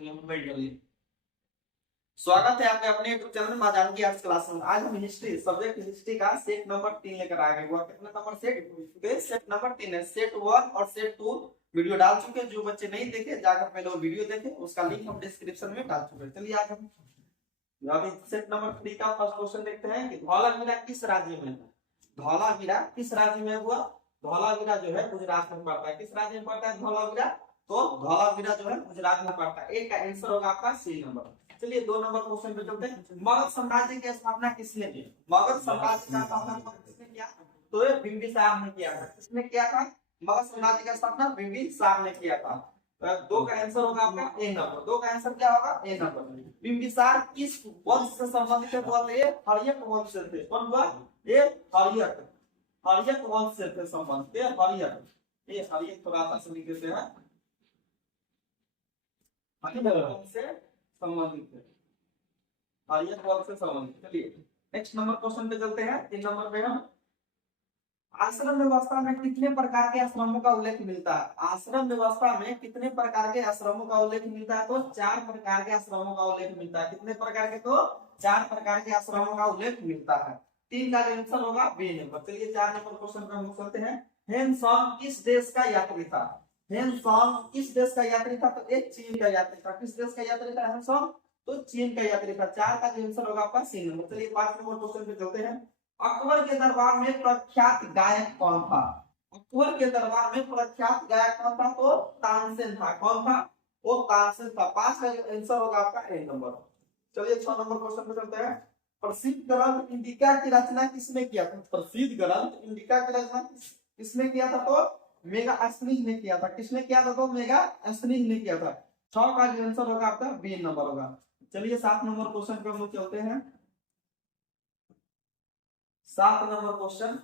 Wait करिए। स्वागत है आपके अपने यूट्यूब चैनल माजान की आर्ट्स क्लास में। आज हम हिस्ट्री सब्जेक्ट हिस्ट्री का सेट नंबर 3 लेकर आ गए। वो कितना नंबर सेट? सेट नंबर 3 है। सेट 1 और सेट 2 वीडियो डाल चुके हैं। जो बच्चे नहीं देखे जाकर पहले वो वीडियो देखें, उसका लिंक हम डिस्क्रिप्शन में डाल चुके हैं। चलिए आज हम सेट नंबर 3 का फर्स्ट क्वेश्चन देखते हैं कि धौलावीरा किस राज्य में है। धौलावीरा किस राज्य में हुआ? धौलावीरा जो है गुजरात में पड़ता है। किस राज्य में पड़ता है धौलावीरा? तो धौलावीरा जो है गुजरात में पड़ता है। ए का आंसर होगा आपका सी नंबर। चलिए 2 नंबर क्वेश्चन पे चलते हैं। मगध साम्राज्य की स्थापना किसने की? मगध साम्राज्य का स्थापना किसने किया? तो ये बिंबिसार ने किया था। किसने किया था? मगध साम्राज्य का स्थापना बिंबिसार ने किया था। तो 2 का आंसर होगा आपका ए नंबर। 2 का आंसर क्या होगा? ए नंबर। बिंबिसार किस वंश से संबंधित है? बोलते हैं हर्यक वंश से थे। कौन हुआ? ये हर्यक। हर्यक वंश से थे संबंधित। हर्यक, ये हर्यक थोड़ा सा सुन के से है, हर्यक वंश से संबंधित है। हर्यक वंश से संबंधित। चलिए नेक्स्ट नंबर क्वेश्चन पे चलते हैं। 3 नंबर पे हम आश्रम व्यवस्था में कितने प्रकार के आश्रमों का उल्लेख मिलता है? आश्रम व्यवस्था में कितने प्रकार के आश्रमों का उल्लेख मिलता है? तो 4 प्रकार के आश्रमों का उल्लेख मिलता है। कितने प्रकार के? तो 4 प्रकार के आश्रमों का उल्लेख मिलता है। 3 का आंसर होगा बी नंबर। चलिए 4 नंबर क्वेश्चन पे हम चलते हैं। हेनसॉन्ग किस देश का यात्री था? हेनसॉन्ग किस देश का यात्री था? तो एक चीन का यात्री था। किस देश का यात्री था हेनसॉन्ग? तो चीन का यात्री था। 4 का आंसर होगा आपका सी नंबर। चलिए 5 नंबर क्वेश्चन पे चलते हैं। अकबर के दरबार में प्रख्यात गायक कौन था? अकबर के दरबार में प्रख्यात गायक कौन था? तो तानसेन था। कौन था? वो तानसेन था। 5 का आंसर होगा आपका ए नंबर। चलिए 6 नंबर क्वेश्चन पे चलते हैं। प्रसिद्ध ग्रंथ इंडिका की रचना किसने किया था? प्रसिद्ध ग्रंथ इंडिका की रचना किसने किया था? तो मेगास्थनीज ने किया था। किसने किया था? तो मेगास्थनीज ने किया था। 6 का आंसर होगा आपका बी नंबर होगा। चलिए 7 नंबर क्वेश्चन पे हम चलते हैं। 7 नंबर क्वेश्चन,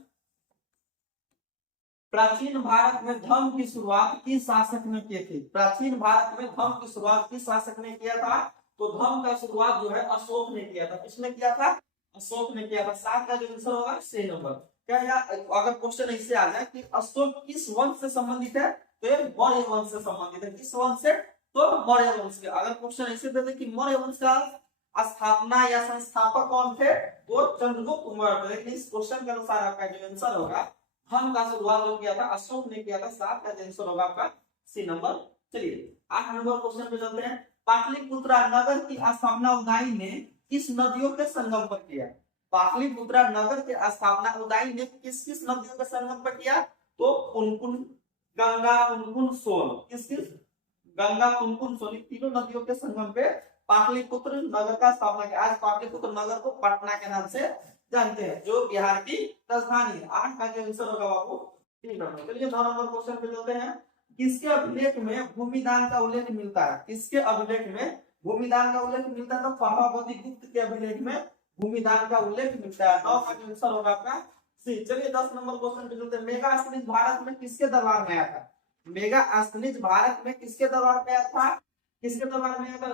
प्राचीन भारत में धर्म की शुरुआत किस शासक ने की थी? प्राचीन भारत में धर्म की शुरुआत किस शासक ने किया था? तो धर्म का शुरुआत जो है अशोक ने किया था। किसने किया था? अशोक ने किया था। 7 का जो आंसर होगा सी नंबर। क्या अगर क्वेश्चन ऐसे आ जाए कि अशोक किस वंश से संबंधित है? तो ये मौर्य वंश से संबंधित है। किस वंश से? तो मौर्य वंश के। अगर क्वेश्चन ऐसे दे दे कि मौर्य वंश का स्थापना या संस्थापक कौन थे? वो चंद्रगुप्त मौर्य। लेकिन इस क्वेश्चन के अनुसार आपका जो आंसर होगा, धर्म का शुरुआत जो किया था अशोक ने किया था। 7 का आंसर होगा आपका सी नंबर। चलिए 8 नंबर क्वेश्चन पे चलते हैं। पाटलिपुत्रा नगर की स्थापना उदय ने किस नदियों के संगम पर किया? पाटलिपुत्रा नगर की स्थापना उदय ने किस किस नदियों के संगम पर किया? तो पुनपुन, गंगा, पुनपुन, सोन। किस किस? गंगा, पुनपुन, सोन, तीनों नदियों के संगम पे पाटलिपुत्र नगर का स्थापना किया। आज पाटलिपुत्र नगर को पटना के नाम से जानते हैं, जो बिहार की राजधानी है। 8 का आंसर होगा बाबू 3 नंबर। चलिए 9 नंबर क्वेश्चन पे चलते हैं। किसके अभिलेख में भूमिदान का उल्लेख मिलता है? किसके अभिलेख में भूमिदान का उल्लेख मिलता है? तो पहाबोधि गुप्त के अभिलेख में भूमिदान का उल्लेख मिलता है। 9 का आंसर होगा आपका सी। चलिए 10 नंबर क्वेश्चन पे चलते हैं। मेगास्थनीज भारत में किसके दरबार में आया था? मेगास्थनीज भारत में किसके दरबार में आया था? किसके दरबार में आया था?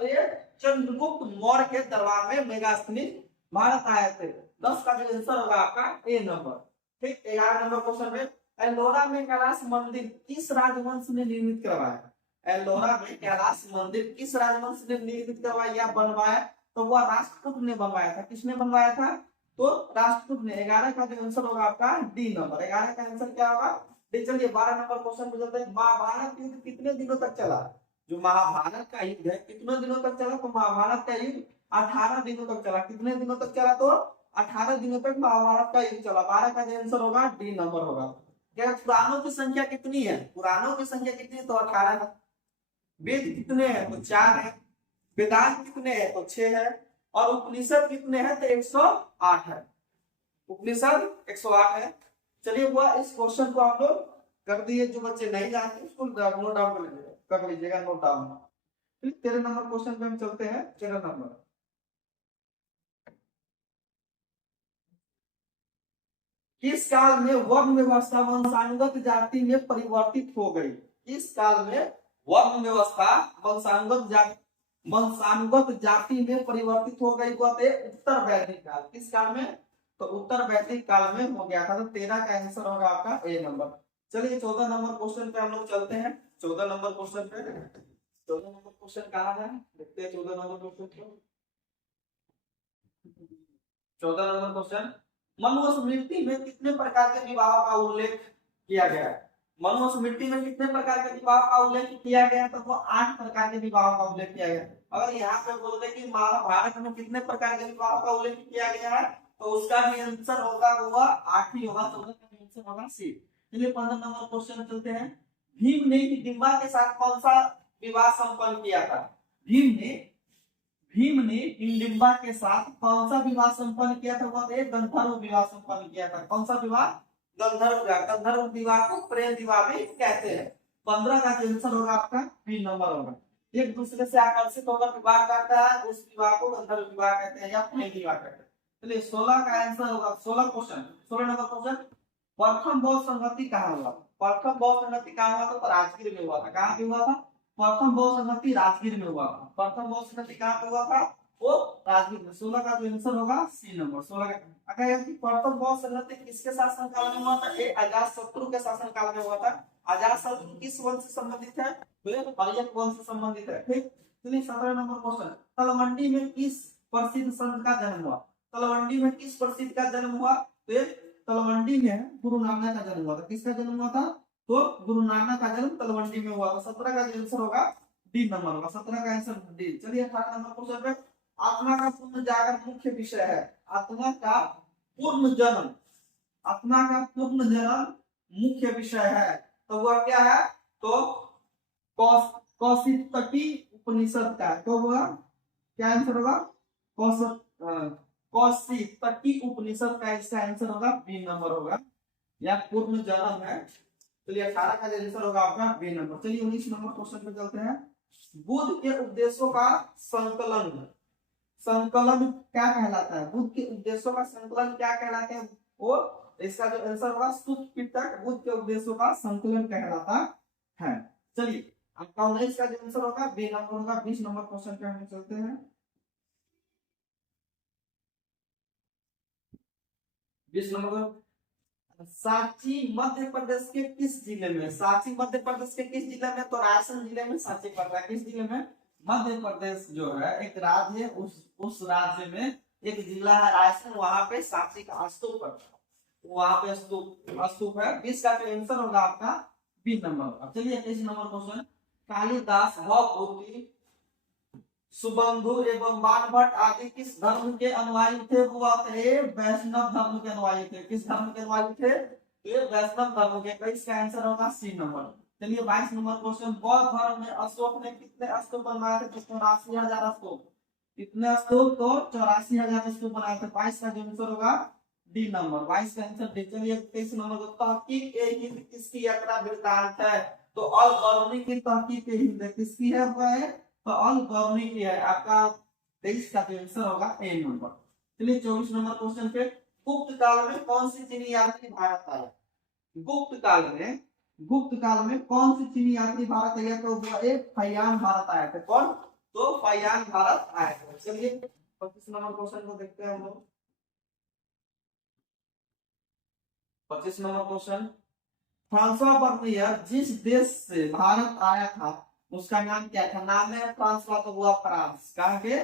चंद्रगुप्त मौर्य के दरबार में मेगास्थनीज भारत आए थे। 10 का जो आंसर होगा आपका ए नंबर। ठीक। 11 नंबर क्वेश्चन में एल्लोरा में कैलाश मंदिर किस राजवंश ने निर्मित करवाया? एल्लोरा में कैलाश मंदिर किस राजवंश ने निर्मित करवाया या बनवाया? तो वह राष्ट्रकूट ने बनवाया था। किसने बनवाया था? तो राष्ट्रकूट ने। 11 का जो आंसर होगा आपका डी नंबर। 11 का आंसर क्या होगा? चलिए 12 नंबर क्वेश्चन पे चलते हैं। महाभारत युद्ध कितने दिनों तक चला? जो महाभारत का युद्ध है कितने दिनों तक चला? तो महाभारत का युद्ध 18 दिनों तक चला। कितने दिनों तक चला? तो 18 दिनों तक महाभारत का युद्ध चला। 12 का आंसर होगा डी नंबर होगा। क्या पुराणों की संख्या कितनी है? पुराणों की संख्या कितनी है? तो 18 है। वेद कितने हैं? तो 4 है। वेदांत कितने हैं? तो 6 है। और उपनिषद कितने हैं? तो 108 है। उपनिषद 108 है। चलिए हुआ इस क्वेश्चन को आप लोग कर दिए। जो बच्चे नहीं जानते उसको नोट डाउन कर लीजिएगा, नोट डाउन। 13 नंबर क्वेश्चन पे हम चलते हैं। 13 नंबर, किस काल में वर्ण व्यवस्था वंशानुगत जाति में परिवर्तित हो गई? किस काल में वर्ण व्यवस्था वंशानुगत जाति में परिवर्तित हो गई? वो उत्तर वैदिक काल। किस काल में? तो उत्तर वैदिक काल में हो गया था। तो 13 का आंसर होगा आपका ए नंबर। चलिए 14 नंबर क्वेश्चन पे हम लोग चलते हैं। 14 नंबर क्वेश्चन पे 14 नंबर क्वेश्चन कहाँ है, देखते हैं 14 number question. 14 number question, Manusmriti में कितने प्रकार के विवाह का उल्लेख किया गया है? मनुस्मृति में कितने प्रकार के विवाह का उल्लेख किया गया है? तो वो 8 प्रकार के विवाह का उल्लेख किया गया है। अगर यहाँ पे बोलते कि महाभारत में कितने प्रकार के विवाह का उल्लेख किया गया है, तो उसका भी आंसर होगा वो 8 ही होगा, 14 का आंसर होगा सी। चलिए 15 नंबर क्वेश्चन चलते हैं। भीम ने हिडिंबा के साथ कौन सा विवाह संपन्न किया था? भीम ने हिडिंबा के साथ कौन सा विवाह संपन्न किया था? वह एक गंधर्व विवाह संपन्न किया था। कौन सा विवाह? गंधर्व विवाह। गंधर्व विवाह को प्रेम विवाह भी कहते हैं। 15 का आंसर होगा आपका बी नंबर होगा। एक दूसरे से आकर्षित होकर विवाह करता है, उस विवाह को गंधर्व विवाह कहते हैं या प्रेम विवाह कहते हैं। चलिए 16 का आंसर होगा, 16 क्वेश्चन, 16 नंबर क्वेश्चन, प्रथम बौद्ध संगति कहाँ हुआ? प्रथम बौद्ध संगति कहाँ हुआ था? तो राजगीर में हुआ था। कहाँ पे हुआ था? प्रथम बौद्ध संगति राजगीर में हुआ था। प्रथम बौद्ध संगति कहाँ पे हुआ था? वो राजगीर में। 16 का जो आंसर होगा सी नंबर। 16 का अगर प्रथम बौद्ध संगति किसके शासन काल में हुआ था? ये अजातशत्रु के शासन काल में हुआ था। अजातशत्रु किस वंश से संबंधित है? पायक वंश से संबंधित है। ठीक, चलिए 17 नंबर क्वेश्चन, तलवंडी में किस प्रसिद्ध संत का जन्म हुआ? तलवंडी में किस प्रसिद्ध का जन्म हुआ? तो तलवंडी में गुरु नानक का जन्म हुआ था। किसका जन्म हुआ था? तो गुरु नानक का जन्म तलवंडी में हुआ था। 17 का आंसर होगा डी नंबर होगा। 17 का आंसर डी। चलिए 18 नंबर क्वेश्चन पे, आत्मा का पूर्ण जागरण मुख्य विषय है। आत्मा का पूर्ण जन्म, आत्मा का पूर्ण जन्म मुख्य विषय है, तो वह क्या है? तो कौशितकी उपनिषद का। तो वह क्या आंसर होगा? कौशितकी उपनिषद का इसका आंसर होगा बी नंबर होगा, या पूर्ण जन्म है। चलिए 18 का आंसर होगा आपका बी नंबर। चलिए 19 नंबर क्वेश्चन पे चलते हैं। बुद्ध के उपदेशों का संकलन, संकलन क्या कहलाता है? बुद्ध के उपदेशों का संकलन क्या कहलाते हैं? और इसका जो आंसर होगा सुत्त पिटक बुद्ध के उपदेशों का संकलन कहलाता है। चलिए आपका 19 का जो आंसर होगा बी नंबर होगा। 20 नंबर क्वेश्चन पे हम चलते हैं। 20 नंबर, सांची मध्य प्रदेश के किस जिले में? सांची मध्य प्रदेश के किस जिले में? तो रायसेन जिले में सांची पड़ता है। किस जिले में? मध्य प्रदेश जो है एक राज्य है, उस राज्य में एक जिला है रायसेन, वहां पे सांची का स्तूप पड़ता है, वहां पे स्तूप है। 20 का जो आंसर होगा आपका बी नंबर। अब चलिए 21 नंबर क्वेश्चन, कालिदास, भवभूति, सुबंधु एवं बाणभट्ट आदि किस धर्म के अनुयायी थे? वो वैष्णव धर्म के अनुयायी थे। किस धर्म के अनुयायी थे? ये वैष्णव धर्म के। तो इसका आंसर होगा सी नंबर। चलिए 22 नंबर क्वेश्चन, बौद्ध धर्म में अशोक ने कितने स्तूप बनवाए थे? तो 84,000 स्तूप। कितने स्तूप? तो 84,000 स्तूप बनाए थे। 22 का जो आंसर होगा डी नंबर। 22 का आंसर डी। चलिए 23 नंबर, तहकीक ए हिंद किसकी यात्रा वृत्तांत है? तो अल बर्नी की तहकीक ए हिंद किसकी है? वह तो अल बर्नी की है। आपका 23 का आंसर होगा ए नंबर। चलिए 24 नंबर क्वेश्चन पे, गुप्त काल में कौन सी चीनी यात्री भारत आया? गुप्त काल में कौन सी चीनी यात्री भारत आया? तो वो एक फैयान भारत आया थे। कौन? तो फैयान भारत आया थे। चलिए 25 नंबर क्वेश्चन को देखते हैं हम लोग। 25 नंबर क्वेश्चन, फ्रांसवा बर्नियर जिस देश से भारत आया था उसका नाम क्या था? नाम है फ्रांसवा, तो हुआ फ्रांस। कहाँ के?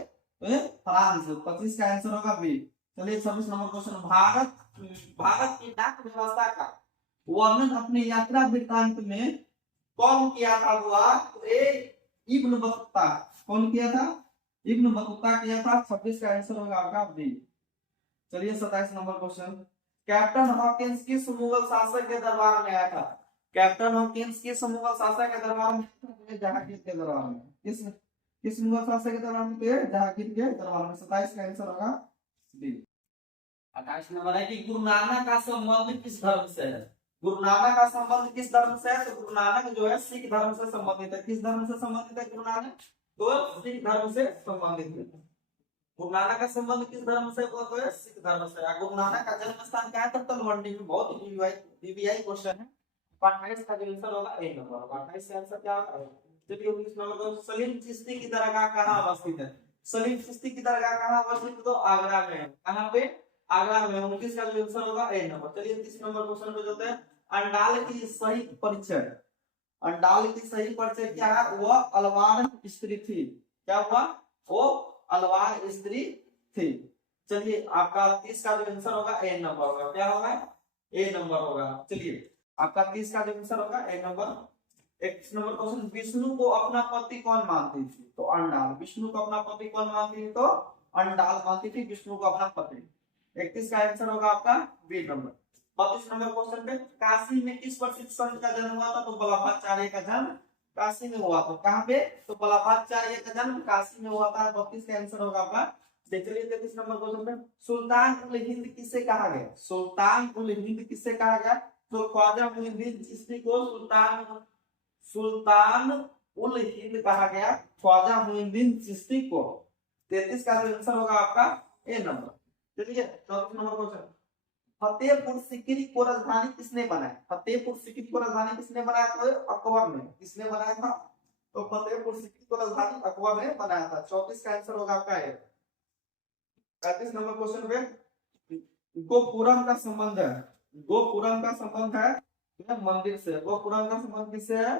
फ्रांस। 25 का आंसर होगा बी। चलिए 26 नंबर क्वेश्चन, भारत की डाक व्यवस्था का वर्णन अपनी यात्रा वृत्तांत में कौन किया था? हुआ तो इब्न बतूता। कौन किया था? इब्न बतूता किया था। 26 का आंसर होगा आपका बी। चलिए 27 नंबर क्वेश्चन, कैप्टन हॉकिंस किस मुगल शासक के दरबार में आया था? कैप्टन हॉकिंस किस मुगल शासक के दरबार में? जहांगीर के दरबार में। किस मुगल शासक के दरबार में? जहांगीर के दरबार में। 27 का आंसर होगा डी। 28 नंबर है कि गुरु नानक का संबंध किस धर्म से है? गुरु नानक का संबंध किस धर्म से है? तो गुरु नानक जो है सिख धर्म से संबंधित है। किस धर्म से संबंधित है गुरु नानक? तो सिख धर्म से संबंधित है। गुरु नानक का संबंध किस धर्म से? वो तो सिख धर्म से। गुरु नानक का जन्म स्थान क्या है? तो तलवंडी में। बहुत डीवीआई क्वेश्चन है। 28 का आंसर होगा ए नंबर। 28 का आंसर क्या होगा? चलिए 19 नंबर, सलीम चिश्ती की दरगाह कहाँ अवस्थित है? सलीम चिश्ती की दरगाह कहाँ अवस्थित? तो आगरा में है। कहाँ पे? आगरा में। 29 का आंसर होगा ए नंबर। चलिए 30 नंबर क्वेश्चन पे चलते हैं। अंडाल की सही परिचय, अंडाल की सही परिचय क्या है? वह अलवार स्त्री थी। क्या हुआ? वो अलवार स्त्री थी। चलिए आपका 30 का जो आंसर होगा ए नंबर होगा। क्या होगा? ए नंबर होगा। चलिए आपका 30 का जो आंसर होगा ए नंबर। 31 नंबर क्वेश्चन, विष्णु को अपना पति कौन मानती थी? तो अंडाल। विष्णु को अपना पति कौन मानती थी? तो अंडाल मानती थी विष्णु को अपना पति। 31 का आंसर होगा आपका बी नंबर। 32 नंबर क्वेश्चन पे, काशी में किस प्रसिद्ध संत का जन्म हुआ था? तो वल्लभाचार्य का जन्म काशी में हुआ था। कहाँ पे? तो वल्लभाचार्य का जन्म काशी में हुआ था। 32 का आंसर होगा आपका। चलिए 33 नंबर क्वेश्चन पे, सुल्तान उल हिंद किसे कहा गया? सुल्तान उल हिंद किसे कहा गया? तो ख्वाजा मोइनुद्दीन चिश्ती को सुल्तान उल हिंद कहा गया, ख्वाजा मोइनुद्दीन चिश्ती को। 33 का आंसर होगा आपका ए नंबर। चलिए 34 नंबर क्वेश्चन, फतेहपुर सीकरी को राजधानी किसने बनाया? फतेहपुर सीकरी को राजधानी किसने बनाया? तो अकबर ने। किसने बनाया था? तो फतेहपुर सीकरी को राजधानी अकबर ने बनाया था। 34 का आंसर होगा आपका ए। 35 नंबर क्वेश्चन पे, गोपुरम का संबंध है, गोपुरम का संबंध है मंदिर से। गोपुरम का संबंध किससे है?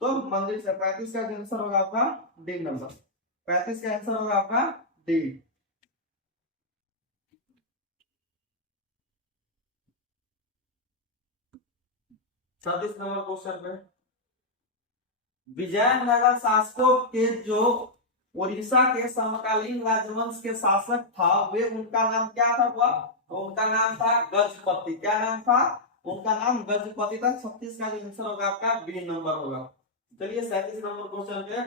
तो मंदिर से। 35 का आंसर होगा आपका डी नंबर। 35 का आंसर होगा आपका डी। 36 नंबर क्वेश्चन पे, विजयनगर शासकों के जो उड़ीसा के समकालीन राजवंश के शासक था, वे उनका नाम क्या था? हुआ तो उनका नाम था गजपति। क्या नाम था? उनका नाम गजपति था। 36 का आंसर होगा आपका बी नंबर होगा। चलिए 37 नंबर क्वेश्चन पे,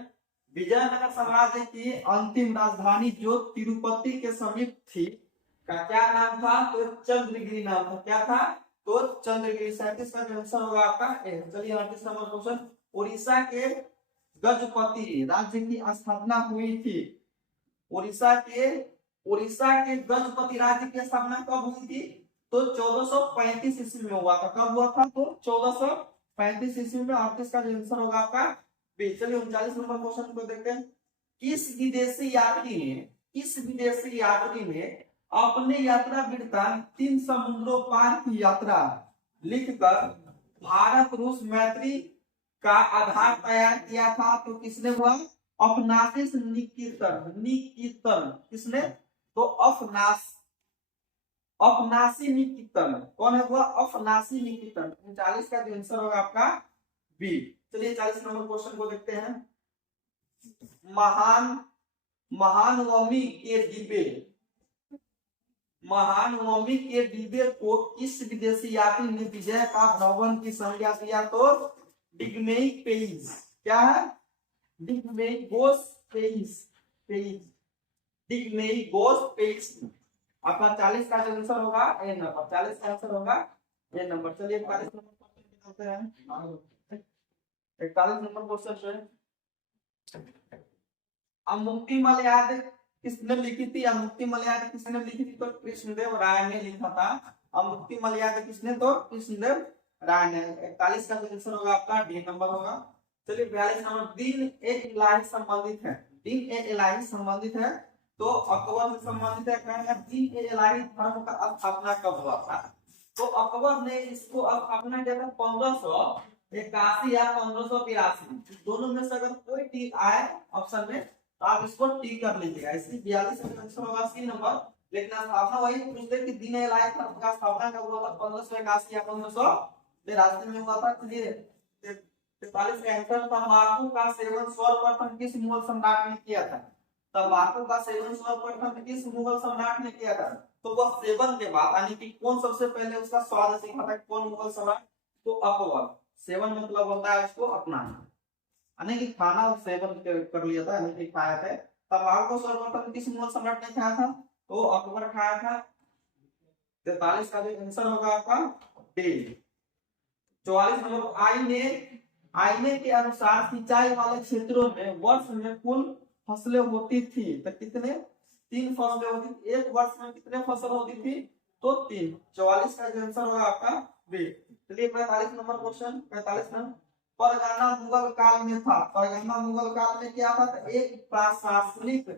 विजयनगर साम्राज्य की अंतिम राजधानी जो तिरुपति के समीप थी का क्या नाम था? तो चंद्रगिरी नाम था। क्या था? तो चंद्रगिरी। 37 का आंसर होगा आपका ए। चलिए 38 नंबर क्वेश्चन, उड़ीसा के गजपति राज्य की स्थापना हुई थी। उड़ीसा के गजपति राज्य की स्थापना कब हुई थी? तो 1435 ईस्वी में हुआ था। कब हुआ था? तो 1435 ईस्वी में। 38 का आंसर होगा आपका बी। चलिए 39 नंबर क्वेश्चन को देखते हैं, किस विदेशी यात्री ने अपने यात्रा वृत्तांत 3 समुद्रों पार की यात्रा लिखकर भारत रूस मैत्री का आधार तैयार किया था? तो किसने हुआ? अफनासिस निकितन। किसने? तो अफनासी निकितन। कौन है वो? अफनासी निकितन। 39 का आंसर होगा आपका बी। चलिए 40 नंबर क्वेश्चन को देखते हैं, महानवमी के डिबे को किस विदेशी यात्री ने विजय का भवन की संज्ञा दिया? तो डिग्मेई पेइज। क्या है? डिग्मेई गोस पेइज। आपका 40 का आंसर होगा ए नंबर। 40 का आंसर होगा ए नंबर। चलिए 41 नंबर क्वेश्चन पे चलते हैं। 41 नंबर क्वेश्चन पे, अमुक्ति मलयाद किसने लिखी थी? अमुक्ति मलयाद किसने लिखी थी? तो कृष्णदेव राय ने लिखा था। अमुक्ति मलयाद किसने? तो कृष्णदेव राय ने। 41 का आंसर होगा आपका डी नंबर होगा। चलिए 42 नंबर, दिन ए इलाही संबंधित है। दिन ए इलाही संबंधित है तो अकबर से संबंधित है। कहना दिन ए इलाही धर्म का स्थापना कब हुआ था? तो अकबर ने इसको स्थापना किया था 1581 या 1582। दोनों में से अगर कोई टी आए ऑप्शन में तो आप इसको टी कर लीजिएगा। इसलिए 42 का आंसर होगा सी नंबर। लेकिन स्थापना वही पूछते कि दिन ए इलाही धर्म का स्थापना कब हुआ था? 1581 या 1582 में हुआ था। चलिए 43 का आंसर, तंबाकू का सेवन सर्वप्रथम किस मुगल सम्राट ने किया था? तंबाकू का सेवन सर्वप्रथम किस मुगल सम्राट ने किया था? तो वह सेवन के बाद, यानी कि कौन सबसे पहले उसका स्वाद सीखा था? कौन मुगल सम्राट? तो अकबर। सेवन मतलब होता है उसको अपनाना, यानी कि खाना सेवन कर लिया था, यानी कि खाया था। तंबाकू को सर्वप्रथम किस मुगल सम्राट ने खाया था? तो अकबर खाया था। 43 का आंसर होगा आपका डी। 44 नंबर, आईने के अनुसार सिंचाई वाले क्षेत्रों में वर्ष में कुल फसलें होती थी तो कितने? 3 फसलें होती थी। एक वर्ष में कितने फसल होती थी? तो 3। 44 का आंसर होगा आपका बी। चलिए 45 number question. 45 number, Pargana Mughal काल में था। परगना मुगल काल में क्या था? तो एक प्रशासनिक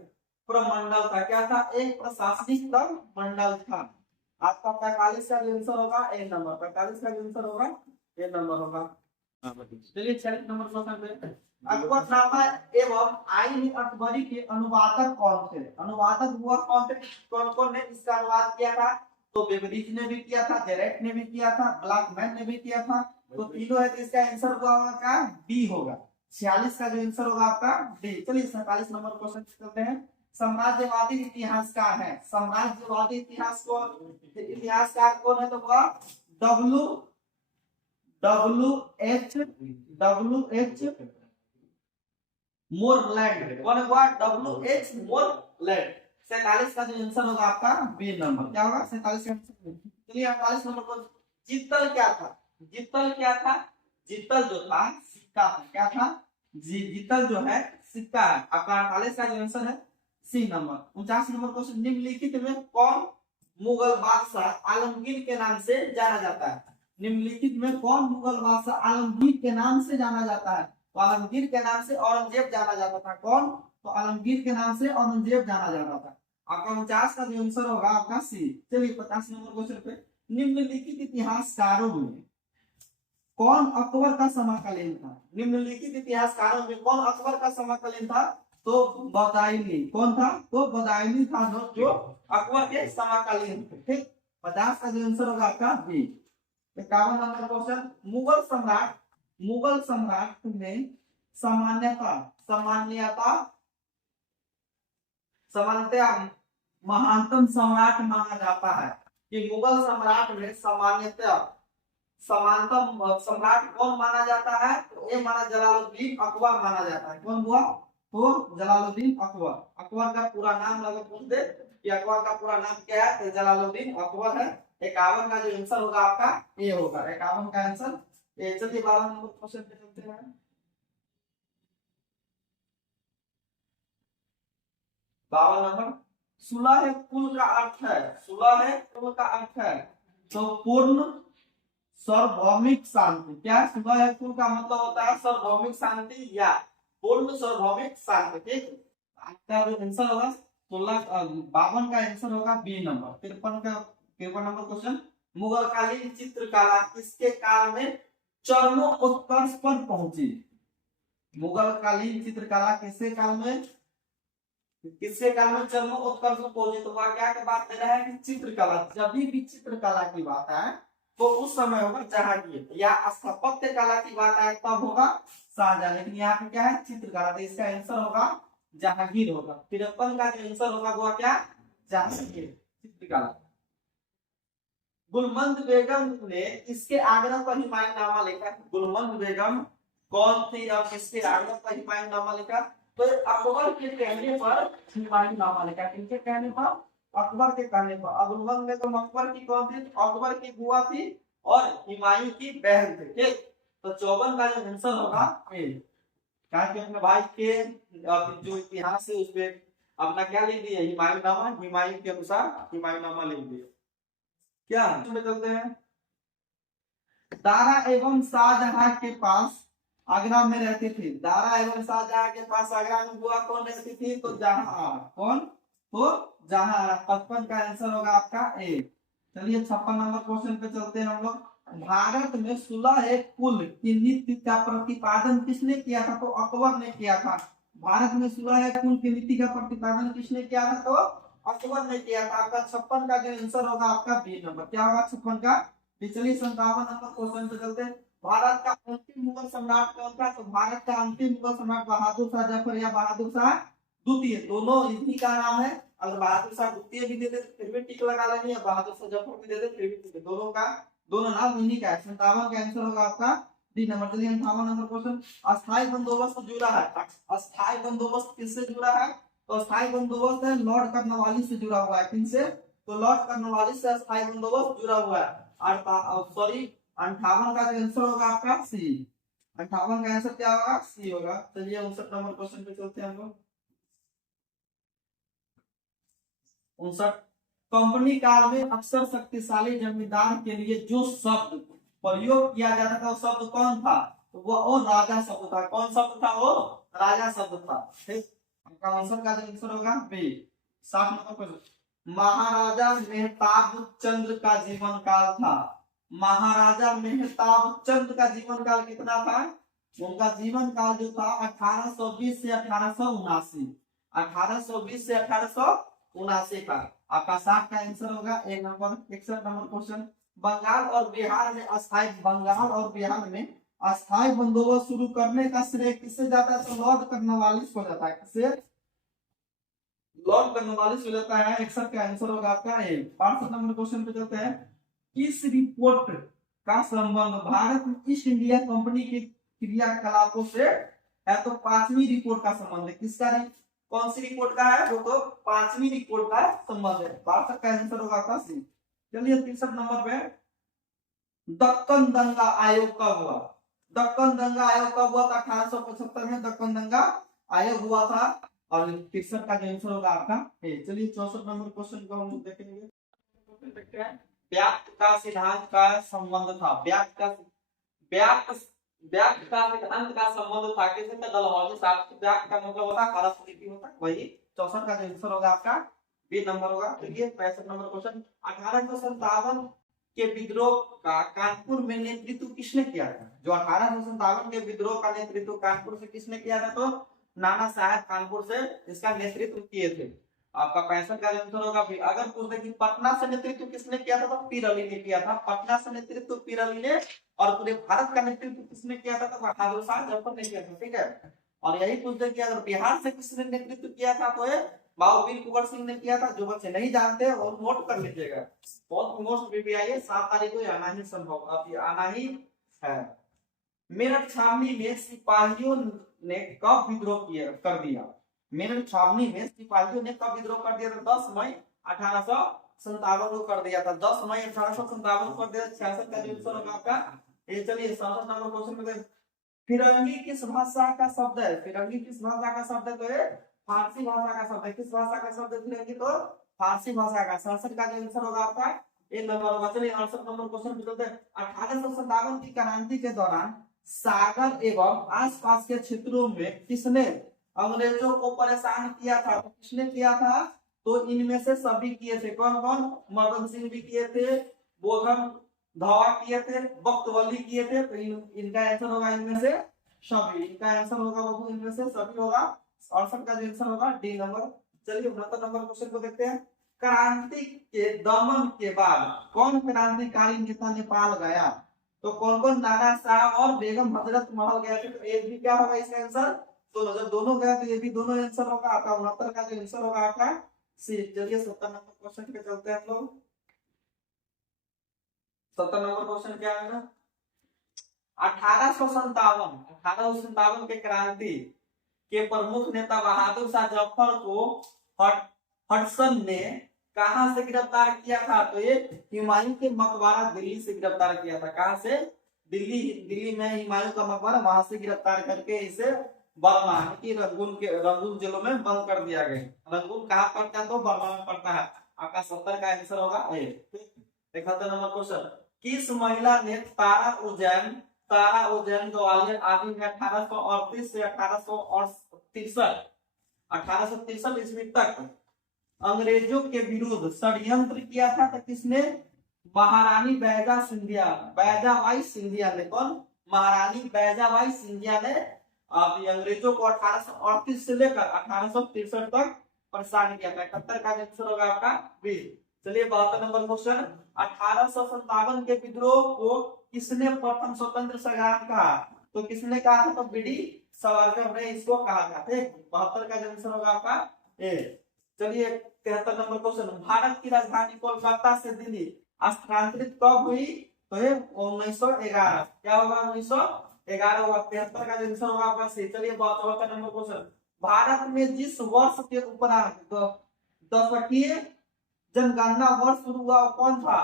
प्रमंडल था। क्या था? एक प्रशासनिक प्रमंडल था। आपका 45 का आंसर होगा ए नंबर। 45 का आंसर होगा ए नंबर होगा। चलिए 46 नंबर क्वेश्चन पे, अकबरनामा एवं आईन अकबरी के अनुवादक कौन थे? अनुवादक हुआ कौन थे, कौन कौन ने इसका अनुवाद किया था? तो बेबरीज ने भी किया था, जेरेट ने भी किया था, ब्लैकमैन ने भी किया था। तो तीनों है, तो इसका आंसर होगा क्या? डी होगा। 46 का जो आंसर होगा आपका डी। चलिए 47 नंबर क्वेश्चन चलते हैं। साम्राज्यवादी इतिहासकार है, साम्राज्यवादी इतिहासकार कौन है? तो वह डब्ल्यू डब्ल्यू एच मोरलैंड। कौन हुआ? W H Moreland. 47 का जो आंसर होगा आपका बी नंबर। क्या होगा 47 का आंसर? चलिए 48 नंबर को, जितल क्या था? जितल क्या था? जितल जो था सिक्का था। क्या था? जितल जो है सिक्का है। आपका 48 का जो आंसर है सी नंबर। 49 नंबर क्वेश्चन, निम्नलिखित में कौन मुगल बादशाह आलमगीर के नाम से जाना जाता है? निम्नलिखित में कौन मुगल बादशाह आलमगीर के नाम से जाना जाता है? तो आलमगीर के नाम से औरंगजेब जाना जाता था। कौन? तो आलमगीर के नाम से औरंगजेब जाना जाता था। आपका 49 का जो आंसर होगा आपका सी। चलिए 50 नंबर क्वेश्चन पे, निम्नलिखित इतिहासकारों में कौन अकबर का समकालीन था? निम्नलिखित इतिहासकारों में कौन अकबर का समकालीन था? तो बदायूनी। कौन था? तो बदायूनी था जो अकबर के समकालीन थे। ठीक, 50 का जो आंसर होगा आपका बी। 51 नंबर क्वेश्चन, मुगल सम्राट में सामान्यतः महानतम सम्राट माना जाता है। कि मुगल सम्राट में सामान्यतः समानतम सम्राट कौन माना जाता है? तो ये माना जलालुद्दीन अकबर माना जाता है। कौन हुआ? तो जलालुद्दीन अकबर। अकबर का पूरा नाम अगर पूछ दे कि अकबर का पूरा नाम क्या है, तो जलालुद्दीन अकबर है। 51 का जो आंसर होगा आपका ए होगा। 51 का आंसर ए। चलिए 12 नंबर क्वेश्चन पे चलते हैं। 52 नंबर, सुलह कुल का अर्थ है, सुलह कुल का अर्थ है तो पूर्ण सार्वभौमिक शांति। क्या? सुलह कुल का मतलब होता है सार्वभौमिक शांति या पूर्ण सार्वभौमिक शांति। ठीक, आपका जो आंसर होगा 52 का आंसर होगा बी नंबर। 53 नंबर क्वेश्चन, मुगलकालीन चित्रकला किसके काल में चरमोत्कर्ष पर पहुंची? मुगलकालीन चित्रकला किसके काल में चरमोत्कर्ष पर पहुंची? तो वह क्या बात दे रहा है कि चित्रकला, जब भी चित्रकला की बात है तो उस समय होगा जहांगीर, या स्थापत्य कला की बात आए तब होगा शाहजहां। लेकिन यहाँ पे क्या है? चित्रकला, तो इसका आंसर होगा जहांगीर होगा। 53 का जो आंसर होगा वो क्या? जहांगीर चित्रकला। गुलमंद बेगम ने इसके आग्रह पर हिमायतनामा लिखा। गुलमंद बेगम कौन थी और किसके आग्रह पर हिमायतनामा लिखा? तो अकबर के कहने पर हिमायतनामा लिखा। किनके कहने पर? अकबर के कहने पर। गुलमंद बेगम अकबर की कौन थी? अकबर की बुआ थी और हुमायूं की बहन थी। ठीक, तो 54 का जो आंसर होगा ए। क्या कि अपने भाई के जो इतिहास है उसमें अपना क्या लिख दिया? हिमायूंनामा, हुमायूं के अनुसार हिमायूंनामा लिख दिया। क्या चलते हैं, दारा एवं शाहजहां के पास आगरा में रहती थी। दारा एवं शाहजहां के पास आगरा में बुआ कौन रहती थी? तो जहां। कौन? तो जहां। 55 का आंसर होगा आपका ए। चलिए 56 नंबर क्वेश्चन पे चलते हैं हम लोग। भारत में सुलह कुल की नीति का प्रतिपादन किसने किया था? तो अकबर ने किया था। भारत में सुलह कुल की नीति का प्रतिपादन किसने किया था? तो अकबर ने किया था। आपका 56 का जो आंसर होगा आपका बी नंबर। क्या होगा 56 का? चलिए 57 नंबर क्वेश्चन पे चलते हैं। भारत का अंतिम मुगल सम्राट कौन था? तो भारत का अंतिम मुगल सम्राट बहादुर शाह जफर या बहादुर शाह द्वितीय, दोनों इन्हीं का नाम है। अगर बहादुर शाह द्वितीय भी दे दे फिर भी टिक लगा लेंगे, या बहादुर शाह जफर भी दे दे फिर भी टिक। दोनों नाम इन्हीं का है। 57 का आंसर होगा आपका डी नंबर। चलिए 58 नंबर क्वेश्चन, अस्थायी बंदोबस्त जुड़ा है। अस्थायी बंदोबस्त किससे जुड़ा है? तो अस्थायी बंदोबस्त है लॉर्ड कर्नवालिस से जुड़ा हुआ है। किनसे? तो लॉर्ड कर्नवालिस से अस्थायी बंदोबस्त जुड़ा हुआ है। सॉरी 58 का आंसर होगा आपका सी। 58 का आंसर क्या होगा? सी होगा। चलिए 59 नंबर क्वेश्चन पे चलते हैं हम लोग। 59, कंपनी काल में अक्सर शक्तिशाली जमींदार के लिए जो शब्द प्रयोग किया जाता था वो शब्द कौन था? तो वो राजा शब्द था। कौन शब्द था? वो राजा शब्द था। ठीक, आपका आंसर का आंसर होगा बी। 60 नंबर क्वेश्चन, महाराजा मेहताब चंद्र का जीवन काल था। महाराजा मेहताब चंद का जीवन काल कितना था? उनका जीवन काल जो था 1820 से 1879, 1820 से 1879 का। आपका 60 का आंसर होगा एक नंबर। 61 नंबर क्वेश्चन, बंगाल और बिहार में अस्थायी बंदोबस्त शुरू करने का श्रेय किससे जाता है? तो लॉर्ड कॉर्नवालिस को जाता है। किससे? लॉर्ड कॉर्नवालिस हो जाता है। 61 का आंसर होगा आपका ए। 65 नंबर क्वेश्चन पे चलते हैं। किस रिपोर्ट का संबंध भारत में ईस्ट इंडिया कंपनी के क्रियाकलापों से है? तो 5वीं रिपोर्ट का संबंध है। किसका? कौन सी रिपोर्ट का है? वो तो 5वीं रिपोर्ट का संबंध है। 62 का आंसर होगा आपका सी। चलिए 63 नंबर पे, दक्कन दंगा आयोग कब हुआ? दक्कन दंगा आयोग कब हुआ था? 1875 में दक्कन दंगा आयोग हुआ था। और 63 का जो आंसर होगा आपका ए। चलिए 64 नंबर क्वेश्चन को हम देखेंगे। व्याप्त का सिद्धांत का संबंध था। व्याप्त का सिद्धांत का संबंध था किससे? डलहौजी साहब। व्याप्त का मतलब होता है खरस्वती होता है वही। 64 का जो आंसर होगा आपका बी नंबर होगा। चलिए 65 नंबर क्वेश्चन, 1857 के विद्रोह का कानपुर में नेतृत्व किसने किया था? जो 1857 के विद्रोह का नेतृत्व कानपुर से किसने किया था? तो नाना साहेब कानपुर से इसका नेतृत्व किए थे। आपका 65 का आंसर होगा भी। अगर पूछ दे कि पटना से नेतृत्व किसने किया था? तो पीर अली ने किया था। पटना से नेतृत्व पीर अली ने, और पूरे भारत का नेतृत्व किसने किया था? तो बहादुर शाह जफर ने किया था। ठीक है। और यही पूछ दे कि अगर बिहार से किसने नेतृत्व किया था? तो ये बाबूवीर कुंवर सिंह ने किया था। जो बच्चे नहीं जानते और नोट कर लीजिएगा, बहुत मोस्ट बीबीआई है। 7 तारीख को आना ही संभव, अब आना ही है। मेरठ छावनी में सिपाहियों ने कब विद्रोह किया कर दिया? मेरठ छावनी में सिपाहियों ने कब विद्रोह कर दिया था? 10 मई 1857 को कर दिया था। 10 मई 1857 को कर दिया। 66 का आंसर होगा आपका ये। चलिए 67 नंबर क्वेश्चन में, फिरंगी किस भाषा का शब्द है? फिरंगी किस भाषा का शब्द है? तो ये फारसी भाषा का शब्द है। किस भाषा का शब्द है फिरंगी? तो फारसी भाषा का। 67 का आंसर होगा आपका एक नंबर होगा। चलिए 68 नंबर क्वेश्चन पे चलते हैं। 1857 की क्रांति के दौरान सागर एवं आसपास के क्षेत्रों में किसने अंग्रेजों को परेशान किया था? तो किसने किया था? तो इनमें से सभी किए थे। कौन कौन? मदन सिंह भी किए थे, बोधन धावा किए थे, बख्तवली किए थे। तो इनका आंसर होगा इनमें से सभी। इनका आंसर होगा वो इनमें से सभी होगा। 68 का आंसर होगा डी नंबर। चलिए 69 नंबर क्वेश्चन को देखते हैं। क्रांति के दमन के बाद कौन क्रांतिकारी नेता नेपाल गया? तो कौन कौन? नाना साहब और बेगम हजरत महल गए थे। तो एक भी क्या होगा इसका आंसर? तो जब दोनों गए तो ये भी दोनों आंसर होगा आपका। 69 का जो आंसर होगा आपका सी। चलिए 70 नंबर क्वेश्चन पे चलते हैं हम लोग। 70 नंबर क्वेश्चन क्या है? 1857 के क्रांति के प्रमुख नेता बहादुर शाह जफर को हडसन ने कहां से गिरफ्तार किया था? तो ये हुमायूं के मकबरा दिल्ली से गिरफ्तार किया था। कहां से? दिल्ली में हुमायूं का मकबरा, वहां से गिरफ्तार करके इसे बर्मा की रंगून जेलों में बंद कर दिया गया। रंगून कहाँ पड़ता है? तो बर्मा में पड़ता है। आपका 70 का आंसर होगा ए। 71 नंबर क्वेश्चन, किस महिला ने तारा उज्जैन ग्वालियर आदि में 1838 से 1863 ईस्वी तक अंग्रेजों के विरुद्ध षड्यंत्र किया था? तो किसने? महारानी बैजाबाई सिंधिया ने। कौन? महारानी बैजाबाई सिंधिया ने अंग्रेजों को 1838 से लेकर 1863 तक परेशान किया था। 71 का आंसर होगा आपका बी। चलिए 72 नंबर क्वेश्चन, 1857 के विद्रोह को किसने प्रथम स्वतंत्र संग्राम कहा? तो किसने कहा था? तो बीडी सावरकर ने इसको कहा था। ठीक, 72 का आंसर होगा आपका ए। चलिए 73 नंबर क्वेश्चन, भारत की राजधानी कोलकाता से दिल्ली स्थानांतरित कब हुई? तो है 1911। क्या होगा? 1911 होगा। 73 का आंसर होगा आपका सी। चलिए 72 नंबर क्वेश्चन, भारत में जिस वर्ष के उपरांत 10वीं जनगणना वर्ष शुरू हुआ कौन था?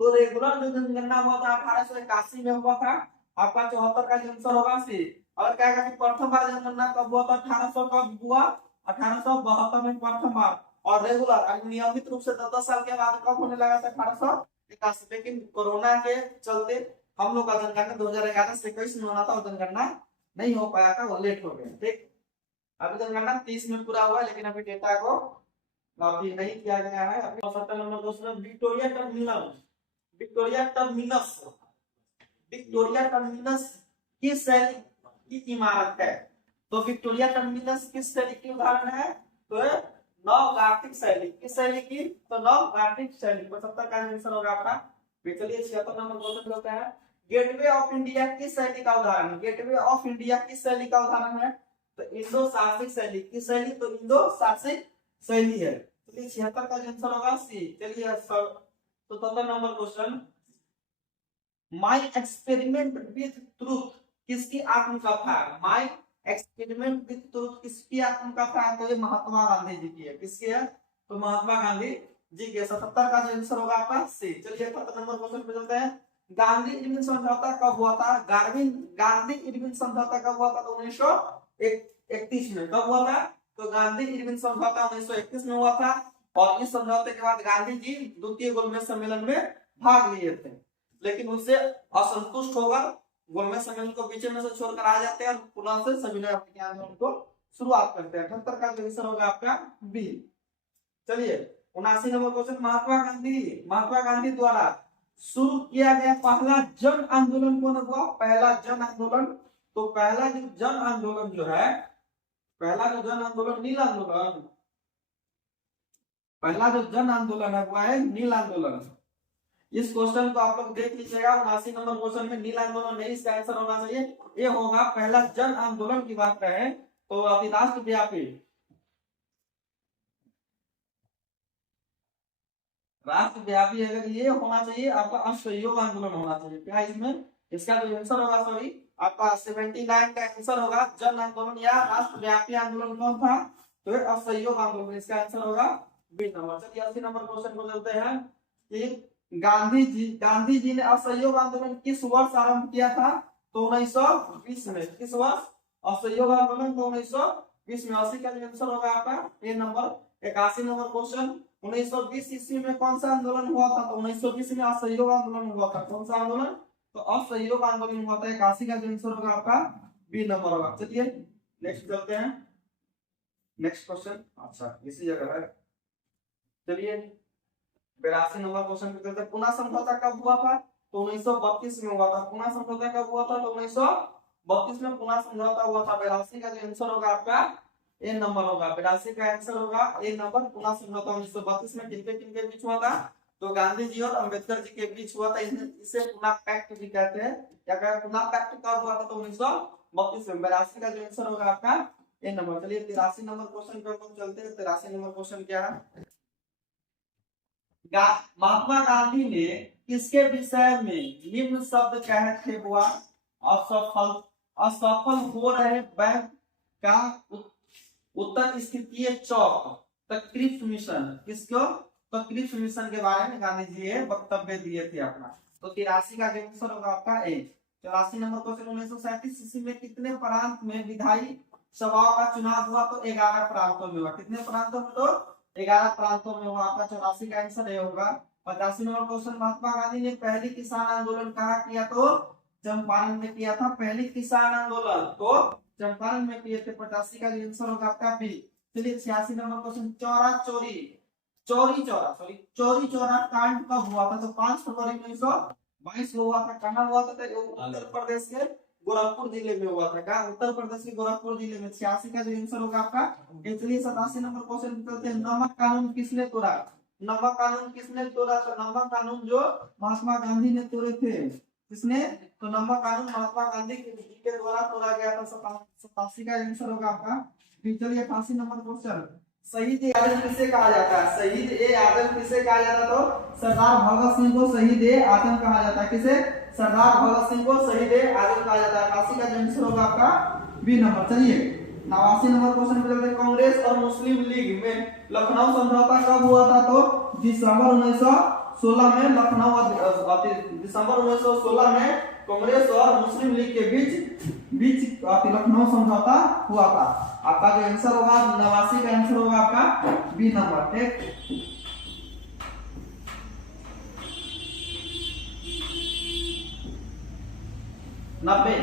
तो रेगुलर जो जनगणना हुआ था 1881 में हुआ था। आपका 74 का आंसर होगा सी। और क्या कहा कि प्रथम बार जनगणना कब हुआ था? 1800 कब हुआ? 1872 में प्रथम बार। और रेगुलर नियमित रूप से 10 साल के बाद कब होने लगा था? 1881। लेकिन कोरोना के चलते हम लोग का जनगणना 2011 से 21 में होना था, और जनगणना नहीं हो पाया था, वो लेट हो गया। ठीक, अभी जनगणना 30 में पूरा हुआ, लेकिन अभी डेटा को अभी नहीं किया गया है। अभी 70 number question, Victoria terminal Victoria terminus, Victoria terminus किस शैली की इमारत है? तो विक्टोरिया टर्मिनस किस शैली की उदाहरण है? तो नव गॉथिक शैली, किस शैली की? तो नव गॉथिक शैली। 75 का आंसर होगा आपका। चलिए 76 नंबर क्वेश्चन होता है, गेटवे ऑफ इंडिया किस शैली का उदाहरण है? गेटवे ऑफ इंडिया किस शैली का उदाहरण है? तो इंडो सार्सिक शैली। किस शैली? तो इंडो सार्सिक शैली है। चलिए 76 का आंसर होगा सी। चलिए 77 number question, my experiment with truth किसकी आत्मकथा है? माय एक्सपेरिमेंट विद ट्रूथ किसकी आत्मकथा है? तो ये महात्मा गांधी जी की है। किसकी है? तो महात्मा गांधी जी के। 77 का जो आंसर होगा आपका सी। चलिए 78 नंबर क्वेश्चन पे चलते हैं, गांधी इरविन समझौता कब हुआ था? गांधी इरविन समझौता कब हुआ था? तो 1931 में। कब हुआ था? तो गांधी इरविन समझौता 1931 में हुआ था। और इस समझौते के बाद गांधी जी द्वितीय गोलमेज सम्मेलन में भाग लिए थे, लेकिन उससे असंतुष्ट होकर गोलमेज सम्मेलन को बीच में से छोड़कर आ जाते हैं और पुनः से सविनय आंदोलन को शुरुआत करते हैं। 78 का आंसर होगा आपका बी। चलिए 79 नंबर क्वेश्चन, महात्मा गांधी द्वारा शुरू किया गया पहला जन आंदोलन कौन हुआ? पहला जन आंदोलन, तो पहला जो जन आंदोलन जो है, पहला जो जन आंदोलन नील आंदोलन, पहला जो जन आंदोलन है वो है नील आंदोलन। इस क्वेश्चन को आप लोग देख लीजिएगा, 79 नंबर क्वेश्चन में नील आंदोलन नहीं, इसका आंसर होना चाहिए ये होगा पहला जन आंदोलन की बात करें तो अभी राष्ट्रव्यापी, राष्ट्रव्यापी अगर ये होना चाहिए आपका असहयोग आंदोलन होना चाहिए। क्या इसमें इसका जो आंसर होगा, सॉरी आपका 79 का आंसर होगा जन आंदोलन या राष्ट्रव्यापी आंदोलन कौन था? तो असहयोग आंदोलन, इसका आंसर होगा बी नंबर। चलिए 80 नंबर क्वेश्चन को चलते हैं कि गांधी जी ने असहयोग आंदोलन किस वर्ष आरंभ किया था? तो 1920 में। किस वर्ष? असहयोग आंदोलन तो 1920 में। 80 का आंसर होगा आपका ए नंबर। 81 नंबर क्वेश्चन, 1920 ईस्वी में कौन सा आंदोलन हुआ था? तो 1920 में असहयोग आंदोलन हुआ था। कौन सा आंदोलन? तो असहयोग आंदोलन हुआ था। 81 का आंसर होगा आपका बी नंबर होगा। चलिए नेक्स्ट चलते हैं, नेक्स्ट क्वेश्चन अच्छा इसी जगह है। चलिए 82 नंबर क्वेश्चन पे चलते हैं, पुना समझौता कब हुआ था? तो 1932 में हुआ था। पुना समझौता कब हुआ था? तो 1932 में पुना समझौता हुआ था। 82 का जो आंसर होगा आपका ए नंबर होगा। 82 का आंसर होगा ए नंबर। पुना समझौता 1932 में किनके बीच हुआ था? तो गांधी जी और अंबेडकर जी के बीच हुआ था। इसे पुना पैक्ट भी कहते हैं। क्या कहते हैं? पुना पैक्ट कब हुआ था? तो 1932 में। 82 का जो आंसर होगा आपका ए नंबर। चलिए 83 नंबर क्वेश्चन पे हम चलते हैं। 83 नंबर क्वेश्चन क्या है, महात्मा गांधी ने किसके विषय में निम्न शब्द कहे थे? हुआ असफल हो रहे बैंक का उत्तर स्थितीय चौक तकरीफ मिशन। किसको? तकरीफ मिशन के बारे में गांधी जी ये वक्तव्य दिए थे अपना। तो 83 का आंसर होगा आपका ए। 84 नंबर क्वेश्चन, 1937 ईस्वी में कितने प्रांत में विधायी सभाओं का चुनाव हुआ? तो 11 प्रांतों में हुआ। कितने प्रांतों में? तो 11 प्रांतों में हुआ। आपका 84 का आंसर ये होगा। 85 नंबर क्वेश्चन, महात्मा गांधी ने पहली किसान आंदोलन कहाँ किया? तो चंपारण में किया था। पहली किसान आंदोलन तो चंपारण में किए थे। 85 का आंसर होगा आपका बी। चलिए 86 नंबर क्वेश्चन, चौरी चौरा कांड कब हुआ था? तो 5 फरवरी 1922 को हुआ था। कहाँ हुआ था? तो उत्तर प्रदेश के गोरखपुर जिले में हुआ था। कहाँ? उत्तर प्रदेश के गोरखपुर जिले में। 86 का जो आंसर होगा आपका। चलिए 87 नंबर क्वेश्चन चलते हैं, नमक कानून किसने तोड़ा? नमक कानून किसने तोड़ा? तो नमक कानून जो महात्मा गांधी ने तोड़े थे। किसने? तो नमक कानून महात्मा गांधी के द्वारा तोड़ा गया था। 87 का आंसर होगा आपका। चलिए 88 नंबर क्वेश्चन, शहीद ए आजम किसे कहा जाता है? शहीद ए आजम किसे कहा जाता है? तो सरदार भगत सिंह को शहीद ए आजम कहा जाता है। किसे? सरदार भगत सिंह को शहीद ए आजम कहा जाता है। 88 का आंसर होगा आपका बी नंबर। चलिए 89 नंबर क्वेश्चन पे चलते हैं, कांग्रेस और मुस्लिम लीग में लखनऊ समझौता कब हुआ था? तो दिसंबर 1916 में। दिसंबर 1916 में कांग्रेस और मुस्लिम लीग के बीच लखनऊ समझौता हुआ था। आपका जो आंसर होगा 89 का आंसर होगा आपका बी नंबर। ठीक, 90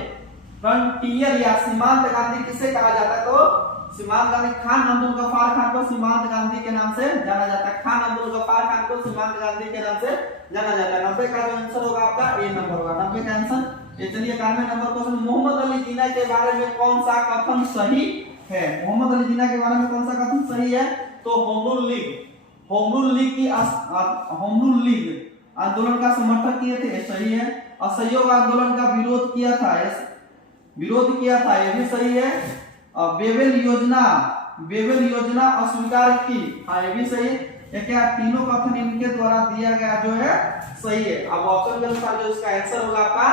फ्रंटियर या सीमांत गांधी किसे कहा जाता है? तो सीमांत गांधी, खान अब्दुल गफ्फार खान को सीमांत गांधी के नाम से जाना जाता है। खान अब्दुल गफ्फार खान को सीमांत गांधी के नाम से जाना जाता है। 90 का जो आंसर होगा आपका ए नंबर होगा, 90 का आंसर ये। चलिए 91 नंबर क्वेश्चन, मोहम्मद अली जिन्ना के बारे में कौन सा कथन सही है? मोहम्मद अली जिन्ना के बारे में कौन सा कथन सही है? तो होम रूल लीग आंदोलन का समर्थन किए थे, सही है। असहयोग आंदोलन का विरोध किया था, ये भी सही है। बेबेल योजना अस्वीकार की, हाँ ये भी सही है। क्या तीनों कथन इनके द्वारा दिया गया जो है सही है। अब ऑप्शन के अनुसार जो इसका आंसर होगा आपका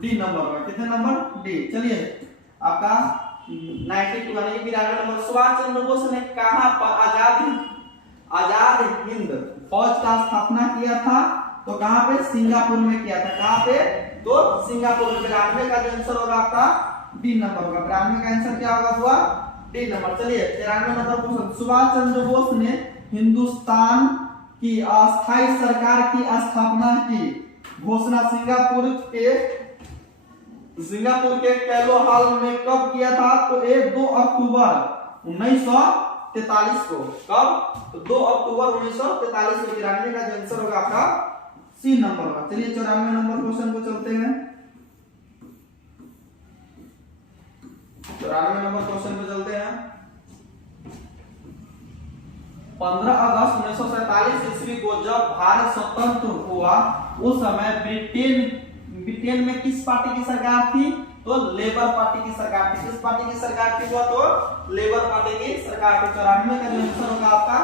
डी नंबर होगा। कितने नंबर? डी। चलिए आपका 92 यानी 92 नंबर, सुभाष चंद्र बोस ने कहां पर आजाद हिंद फौज का स्थापना किया था? तो कहां पे? सिंगापुर में किया था। कहां पे? तो सिंगापुर में। 92 का जो आंसर होगा आपका डी नंबर होगा। 92 का आंसर क्या होगा? हुआ डी नंबर। चलिए 93 नंबर क्वेश्चन, सुभाष चंद्र बोस ने हिंदुस्तान की अस्थायी सरकार की स्थापना की घोषणा सिंगापुर के कैलो हॉल में कब किया था? तो 2 अक्टूबर 1943 को। कब? तो 2 अक्टूबर 1943 को। 93 का जो आंसर होगा आपका सी नंबर होगा। चलिए 94 नंबर क्वेश्चन को चलते हैं। 94 नंबर क्वेश्चन पे चलते हैं। 15 अगस्त 1947 ईस्वी को जब भारत स्वतंत्र हुआ उस समय ब्रिटेन में किस पार्टी की सरकार थी? तो लेबर पार्टी की सरकार थी। किस पार्टी की सरकार थी? तो लेबर पार्टी की सरकार थी। 94 का जो आंसर होगा आपका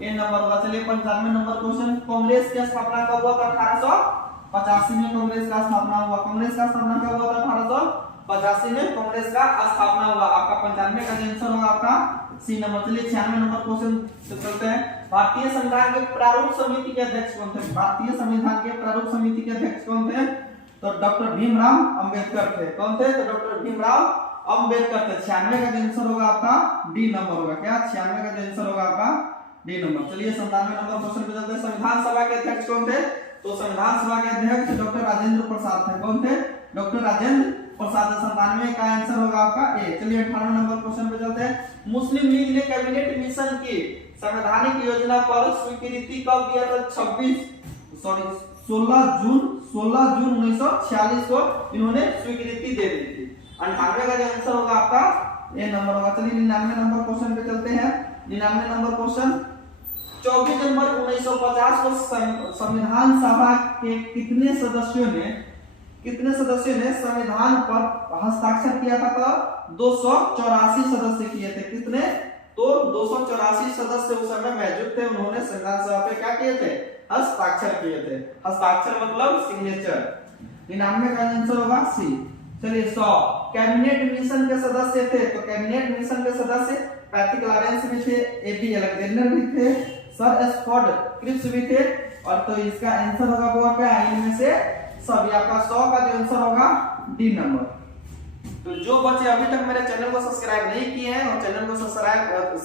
ए नंबर होगा। चलिए 95 नंबर क्वेश्चन, कांग्रेस की स्थापना कब हुआ था? 1885 में कांग्रेस का स्थापना हुआ। कांग्रेस का स्थापना कब हुआ था? 1885 में कांग्रेस का स्थापना हुआ। आपका 95 का जो आंसर होगा आपका सी नंबर। चलिए 96 नंबर क्वेश्चन से चलते हैं। भारतीय संविधान के प्रारूप समिति के अध्यक्ष कौन थे? भारतीय संविधान के प्रारूप समिति के अध्यक्ष कौन थे? तो डॉक्टर भीमराव अंबेडकर थे। कौन थे? तो डॉक्टर भीमराव अंबेडकर थे। 96 का जो आंसर होगा आपका डी नंबर होगा। क्या? 96 का जो आंसर होगा आपका डी नंबर। चलिए 97 नंबर क्वेश्चन पे चलते हैं। संविधान सभा के अध्यक्ष कौन थे? तो संविधान सभा के अध्यक्ष डॉक्टर राजेंद्र प्रसाद थे। कौन थे? डॉक्टर राजेंद्र प्रसाद। 97 का आंसर होगा आपका ए। चलिए 98 नंबर क्वेश्चन पे चलते हैं। मुस्लिम लीग ने कैबिनेट मिशन की संवैधानिक योजना पर स्वीकृति कब दिया था? 16 जून 1946 को इन्होंने स्वीकृति दे दी थी। 98 का जो आंसर होगा आपका ए नंबर होगा। चलिए 99 नंबर क्वेश्चन पे चलते हैं। 99 नंबर क्वेश्चन, 24 जनवरी 1950 को संविधान सभा के कितने सदस्यों ने संविधान पर हस्ताक्षर किया था? तो 284 सदस्य किए थे। कितने? तो 284 सदस्य उस समय मौजूद थे। उन्होंने संविधान सभा पे क्या किए थे? हस्ताक्षर किए थे। हस्ताक्षर मतलब सिग्नेचर। 99 का आंसर होगा सी। चलिए 100 कैबिनेट मिशन के सदस्य थे। तो कैबिनेट मिशन के सदस्य पैट्रिक लॉरेंस भी थे, एबी अलेक्जेंडर भी थे, सर स्कॉट क्रिप्स भी थे। और तो इसका आंसर होगा वो क्या? इनमें से सभी। आपका 100 का जो आंसर होगा डी नंबर। तो जो बच्चे अभी तक मेरे चैनल को सब्सक्राइब नहीं किए हैं और चैनल को सब्सक्राइब कर ले।